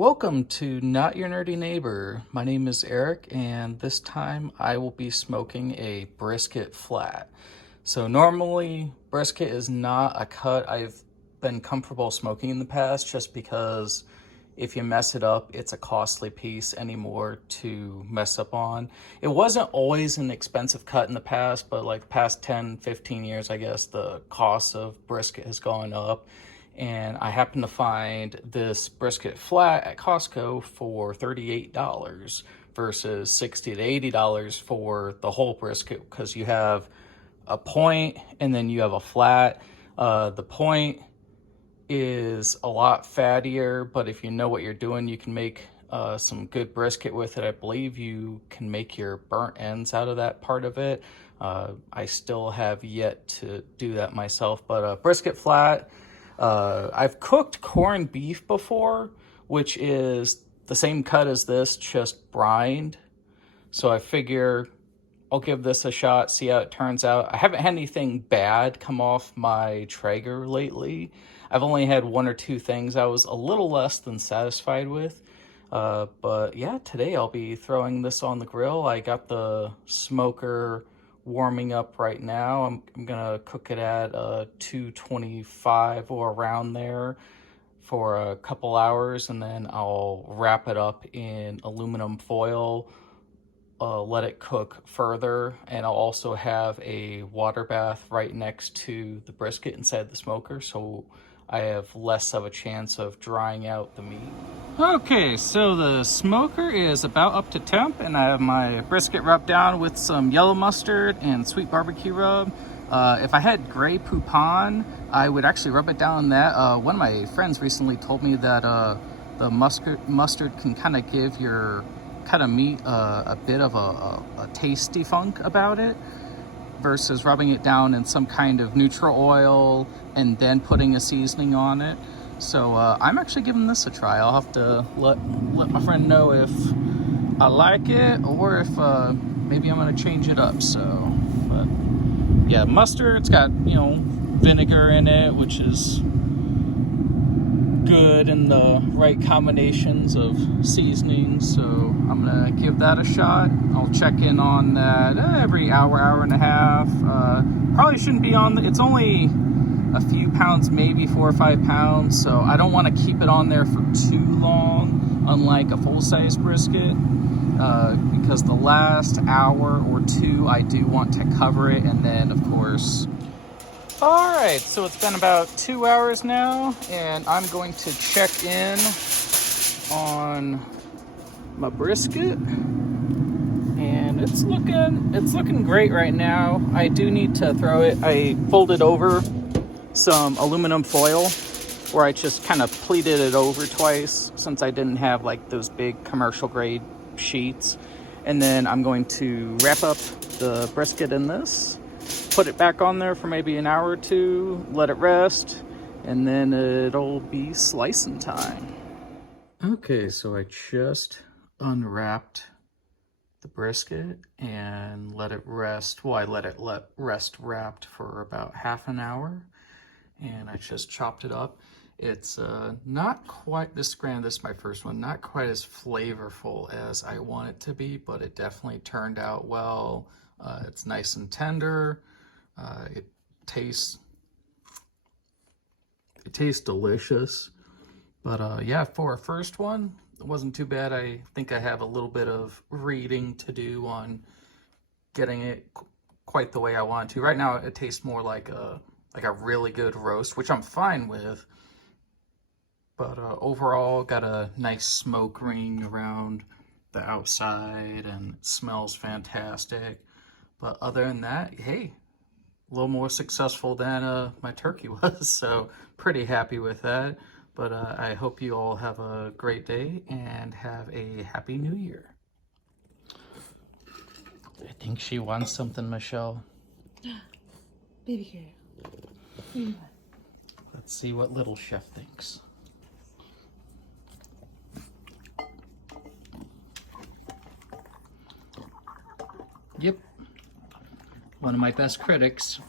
Welcome to Not Your Nerdy Neighbor. My name is Eric, and this time I will be smoking a brisket flat. So normally brisket is not a cut I've been comfortable smoking in the past, just because if you mess it up, it's a costly piece anymore to mess up on. It wasn't always an expensive cut in the past, but like the past 10, 15 years, I guess the cost of brisket has gone up. And I happened to find this brisket flat at Costco for $38 versus $60 to $80 for the whole brisket, because you have a point and then you have a flat. The point is a lot fattier, but if you know what you're doing, you can make some good brisket with it. I believe you can make your burnt ends out of that part of it. I still have yet to do that myself, but brisket flat. I've cooked corned beef before, which is the same cut as this, just brined. So I figure I'll give this a shot, see how it turns out. I haven't had anything bad come off my Traeger lately. I've only had one or two things I was a little less than satisfied with. But yeah, today I'll be throwing this on the grill. I got the smoker warming up right now. I'm gonna cook it at 225 or around there for a couple hours, and then I'll wrap it up in aluminum foil, let it cook further, and I'll also have a water bath right next to the brisket inside the smoker, so I have less of a chance of drying out the meat. Okay, so the smoker is about up to temp, and I have my brisket rubbed down with some yellow mustard and sweet barbecue rub. If I had gray poupon, I would actually rub it down that. One of my friends recently told me that the mustard can kind of give your cut of meat a bit of a tasty funk about it, versus rubbing it down in some kind of neutral oil and then putting a seasoning on it. So I'm actually giving this a try. I'll have to let my friend know if I like it, or if maybe I'm gonna change it up. So, but yeah, mustard, it's got, vinegar in it, which is good in the right combinations of seasonings. So I'm gonna give that a shot. I'll check in on that every hour and a half. Probably shouldn't be on it's only a few pounds, maybe 4 or 5 pounds, so I don't want to keep it on there for too long, unlike a full-size brisket, because the last hour or two I do want to cover it, and then of course. All right, so it's been about 2 hours now, and I'm going to check in on my brisket, and it's looking great right now. I do need to throw it. I folded over some aluminum foil, where I just kind of pleated it over twice, since I didn't have like those big commercial grade sheets. And then I'm going to wrap up the brisket in this, put it back on there for maybe an hour or two, let it rest, and then it'll be slicing time. Okay, so I just unwrapped the brisket and let it rest. Well, I let it rest wrapped for about half an hour, and I just chopped it up. It's not quite, this is my first one, not quite as flavorful as I want it to be, but it definitely turned out well. It's nice and tender. It tastes delicious. But yeah, for a first one, it wasn't too bad. I think I have a little bit of reading to do on getting it quite the way I want to. Right now, it tastes more like a really good roast, which I'm fine with. But overall, got a nice smoke ring around the outside, and it smells fantastic. But other than that, hey, a little more successful than my turkey was, so pretty happy with that. But I hope you all have a great day and have a happy new year. I think she wants something, Michelle. Baby girl. Let's see what little chef thinks. Yep. One of my best critics.